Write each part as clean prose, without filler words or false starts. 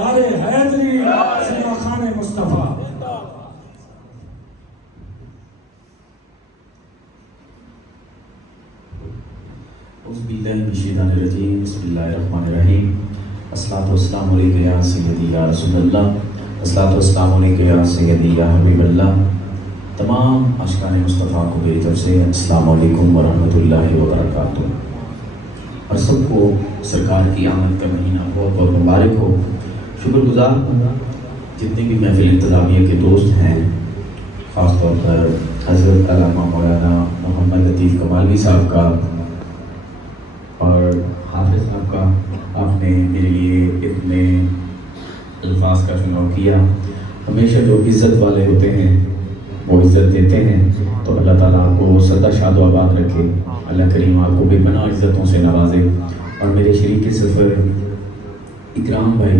نعرے حیدری سیما خان مصطفیٰ. اعوذ باللہ من الشیطان الرجیم. بسم اللہ الرحمن الرحیم. الصلاۃ والسلام علیکہ یا سیدی یا رسول اللہ. الصلاۃ والسلام علیکہ یا سیدی یا حبیب اللہ. تمام عاشقان مصطفیٰ کو میری طرف سے السلام علیکم ورحمۃ اللہ وبرکاتہ. اور سب کو سرکار کی آمد کا مہینہ بہت بہت مبارک ہو. شکر گزار ہوں جتنے بھی محفل انتظامیہ کے دوست ہیں، خاص طور پر حضرت علامہ مولانا محمد لطیف کمالوی صاحب کا اور حافظ صاحب کا. آپ نے میرے لیے اتنے الفاظ کا چناؤ کیا. ہمیشہ جو عزت والے ہوتے ہیں وہ عزت دیتے ہیں، تو اللہ تعالیٰ آپ کو سدا شاد و آباد رکھے. اللہ کریم آپ کو بے پناہ عزتوں سے نوازے. اور میرے شریک سفر اکرام بھائی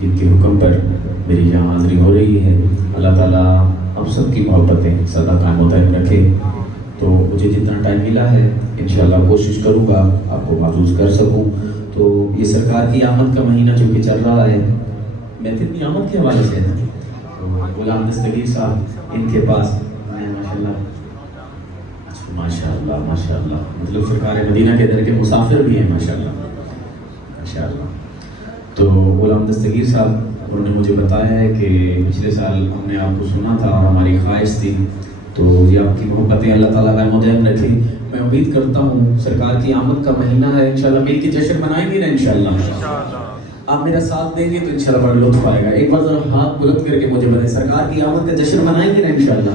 جن کے حکم پر میری یہاں حاضری ہو رہی ہے، اللہ تعالیٰ آپ سب کی محبتیں سدا قائم و دائم رکھے. تو مجھے جتنا ٹائم ملا ہے انشاءاللہ کوشش کروں گا آپ کو محفوظ کر سکوں. تو یہ سرکار کی آمد کا مہینہ چونکہ چل رہا ہے، محفل کی آمد کے حوالے سے تو غلام دستگیر صاحب ان کے پاس میں ماشاءاللہ مطلب سرکار مدینہ کے در کے مسافر بھی ہیں ماشاءاللہ. تو غلام دستگیر صاحب انہوں نے مجھے بتایا ہے کہ پچھلے سال ہم نے آپ کو سنا تھا اور ہماری خواہش تھی. تو یہ آپ کی محبتیں اللہ تعالیٰ قائم و دائم رکھے. میں امید کرتا ہوں سرکار کی آمد کا مہینہ ہے، انشاءاللہ مل کے جشن منائیں گے نا انشاءاللہ. آپ میرا ساتھ دیں گے تو انشاءاللہ بڑا لطف آئے گا. ایک بار ذرا ہاتھ بلند کر کے مجھے بتائیں سرکار کی آمد کا جشن منائیں گے نا انشاءاللہ.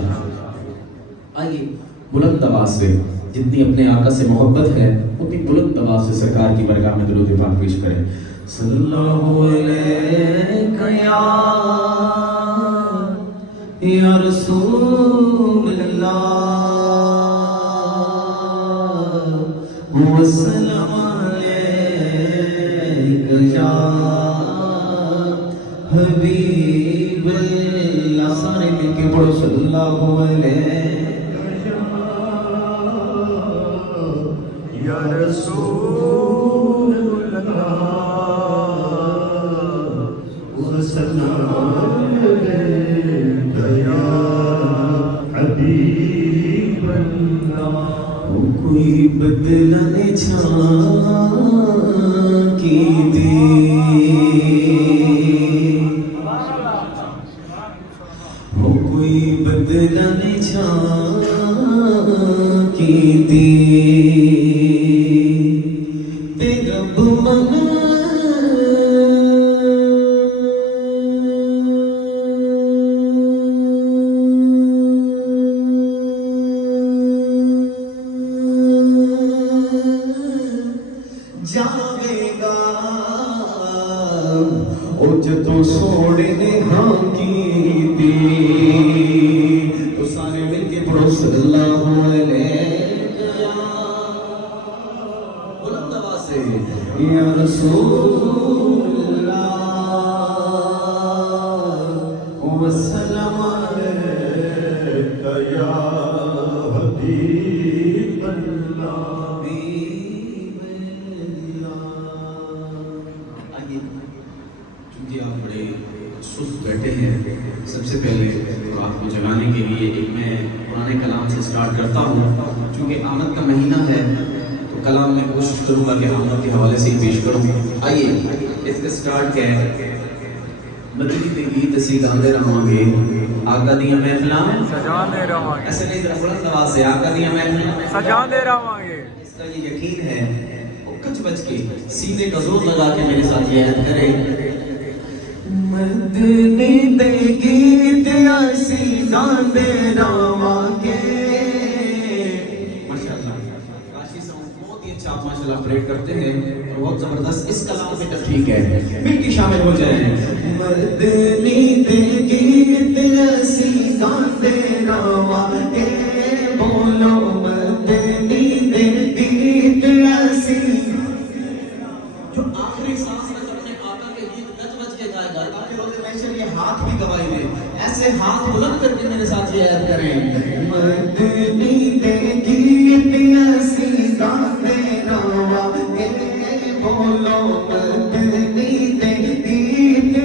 آئیے بلند آواز سے، جتنی اپنے آقا سے محبت ہے اتنی بلند آواز سے سرکار کی برگاہ میں درود پاک پیش کریں. صلی اللہ علیہ یا رسول اللہ وسلم علیک یا حبیب اللہ. سارے مل کے پڑھو صلی اللہ علیہ یا رسول اللہ وسلم علیک یا حبیب اللہ. کوئی بدلہ نے جھانکی دی، کوئی بدلہ نے جھانکی دی. جاوے گا او جدوں سوڑے نے ہاں کی دی. تو سارے مل کے پڑھو صلی اللہ علیہ بلند آواز سے یا رسول اللہ وسلم علیک یا حبیب اللہ. چونکہ آپ بڑے سست بیٹھے ہیں، سب سے پہلے تو آپ کو جگانے کے لیے ایک میں قرآن کلام سے سٹارٹ کرتا ہوں. چونکہ آمد کا مہینہ ہے تو کلام میں کوشش کروں گا کہ آمد کے حوالے سے ہی پیش کروں. آئیے اس کا سٹارٹ کیا ہے؟ مدنی دے گیت اسی گاندے رہاں گے، آقا دیاں محفلاں سجاندے رہاں گے. ایسے نہیں ذرا بلند آواز سے آقا دیاں محفلاں سجاندے رہاں گے. اس کا یہ یقین ہے وہ کچھ بچ کے سینے کا زور لگا کے میرے ساتھ یہ عہد کریں. مدنی دے گیت اسی گاندے رہاں گے. ماشاءاللہ کاشی ساؤنڈ بہت ہی اچھا آپ ماشاءاللہ پریڈ کرتے ہیں اور بہت زبردست. اس کلام میں ٹھیک ہے، مل کے شامل ہو جائیں. مدنی دے گیت اسی گاندے رہاں گے، بولو مدنی دے گیت اسی. جو آخری سانس تک اپنے آقا کے گیت گج بج کے گائے گا تاکہ روز محشر یہ ہاتھ بھی گواہی دے. ایسے ہاتھ بلند کر کے میرے ساتھ یہ عہد کریں. مدنی دے گیت اسی گاندے رہاں گے، بولو مدنی دے گیت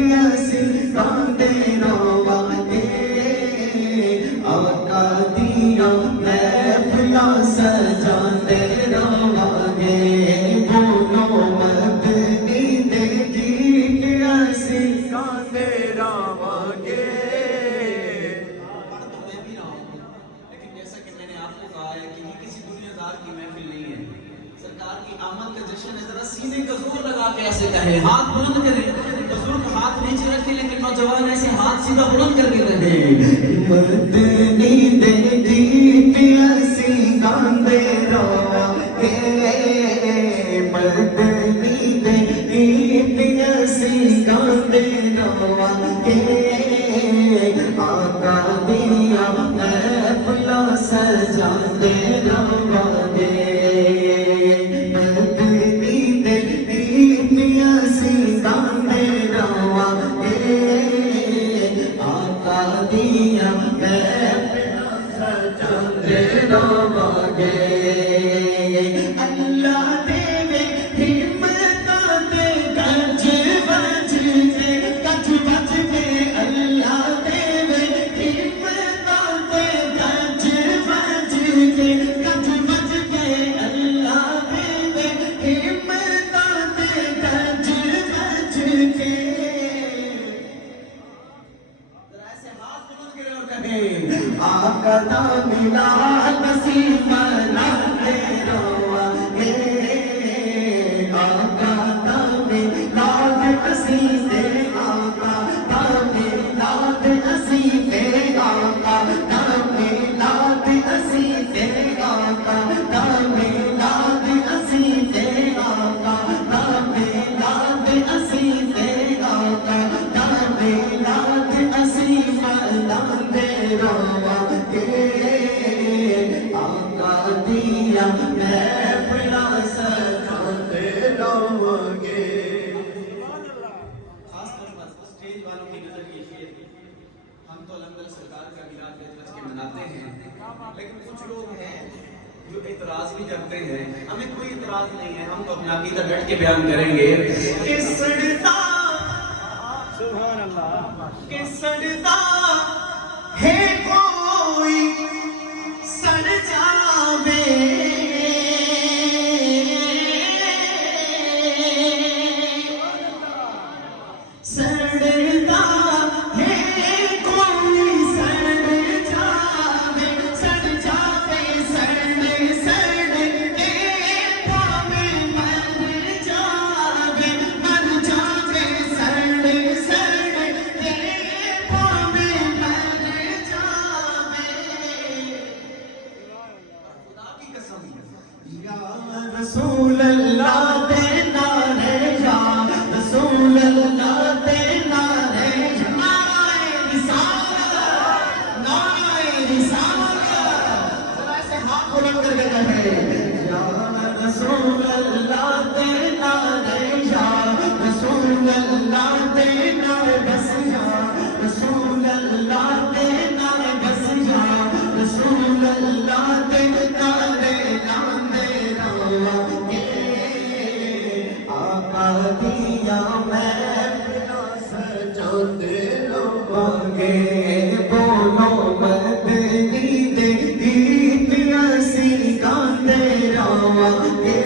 کی آمد کا جشن ہے، ذرا سینے کا زور لگا کے ایسے کہیں، ہاتھ بلند کریں، بزرگ ہاتھ نیچے رکھیں لیکن نوجوان ایسے ہاتھ سیدھا بلند کر کے رہیں۔ مدنی دے دی پیاسی گاندے روا گے، مدنی دے دی پیاسی گاندے روا گے، آقا دیا محفل سجاندے روا گے، مدنی دے دی پیاسی گاندے روا گے، آقا دیا محفل سجاندے روا گے۔ اللہ دے ہمت دے گج بج کے، گج بج کے، اللہ دے ہمت دے گج بج کے، گج بج کے، اللہ دے ہمت دے گج بج کے۔ ذرا ایسے ہاتھ بلند کریں اور کہیں، آقا دا میلاد نصیب بنا دے روا گے، آقا دا میلاد نصیب دے، آقا دا میلاد نصیب دے، آقا دا میلاد نصیب دے، آقا دا میلاد نصیب دے، آقا دا میلاد نصیب دے، آقا دا میلاد نصیب بنا دے روا گے، آقا دیا محفل سجاندے روا گے۔ خاص طور پر اسٹیج والوں کی نظر یہ شعر، ہم تو لنگر سرکار کا میلاد گج بج کے مناتے ہیں، لیکن کچھ لوگ ہیں جو اعتراض بھی کرتے ہیں۔ ہمیں کوئی اعتراض نہیں ہے، ہم تو اپنا عقیدہ ڈٹ کے بیان کریں گے کہ سڑتا کہ سڑتا ہے کوئی سڑ جاوے، سڑتا ہے کوئی سڑ جاوے، سڑ جاوے، سڑ سڑ کے پاوے مر جاوے، مر جاوے، سڑ سڑ کے پاوے مر جاوے۔ خدا کی قسم، یا رسول اللہ دے نعرے، یا رسول اللہ دے نعرے، نعرہ رسالت، نعرہ رسالت، ذرا ایسے ہاتھ بلند کر کے کہیں، یا رسول اللہ دے نعرے، یا رسول اللہ دے نعرے، بس یا رسول اللہ دے نعرے، بس یا رسول اللہ دے نعرے، لاندے روا گے، آقا دیا محفل سجاندے روا گے، بولو مدنی دے دی پیاسی گاندے روا گے،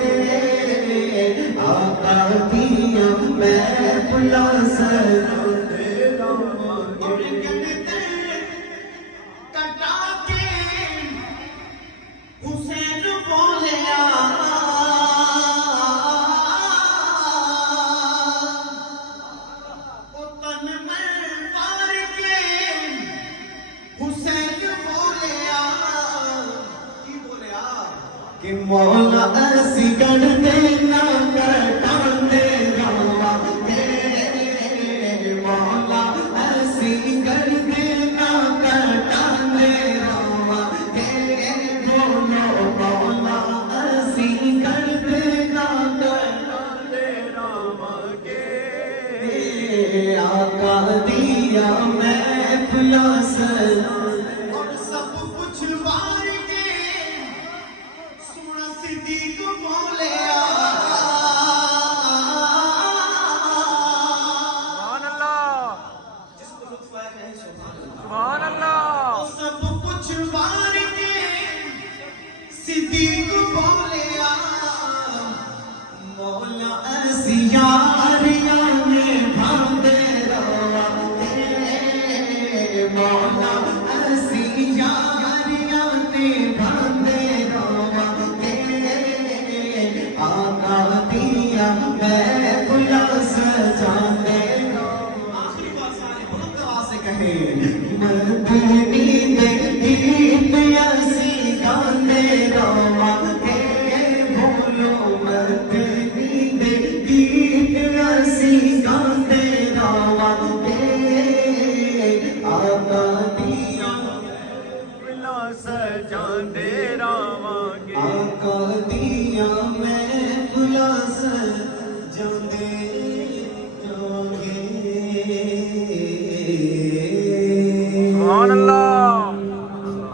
آقا دیا محفل سجاندے روا گے۔ کٹا کے حسین بولیا، تن میں مار کے حسین بولیا، کی بولیا کہ مولا ایسی گڑھ دینا کٹان دے روا گے، مولا ایسی گڑھ دینا کٹان دے روا گے، بولو مولا ایسی گڑھ دینا کٹان دے روا گے، آقا دیا محفل سجاندے اور سب کچھ وار کے، سونا صدیق بولیا، سبحان اللہ، جس کو لطف آیا کہیں سبحان اللہ۔ سبحان اللہ، سب کچھ وار کے صدیق بولیا، مولا ایسی یاریاں میں بھاندے روا گے، مولا سبحان اللہ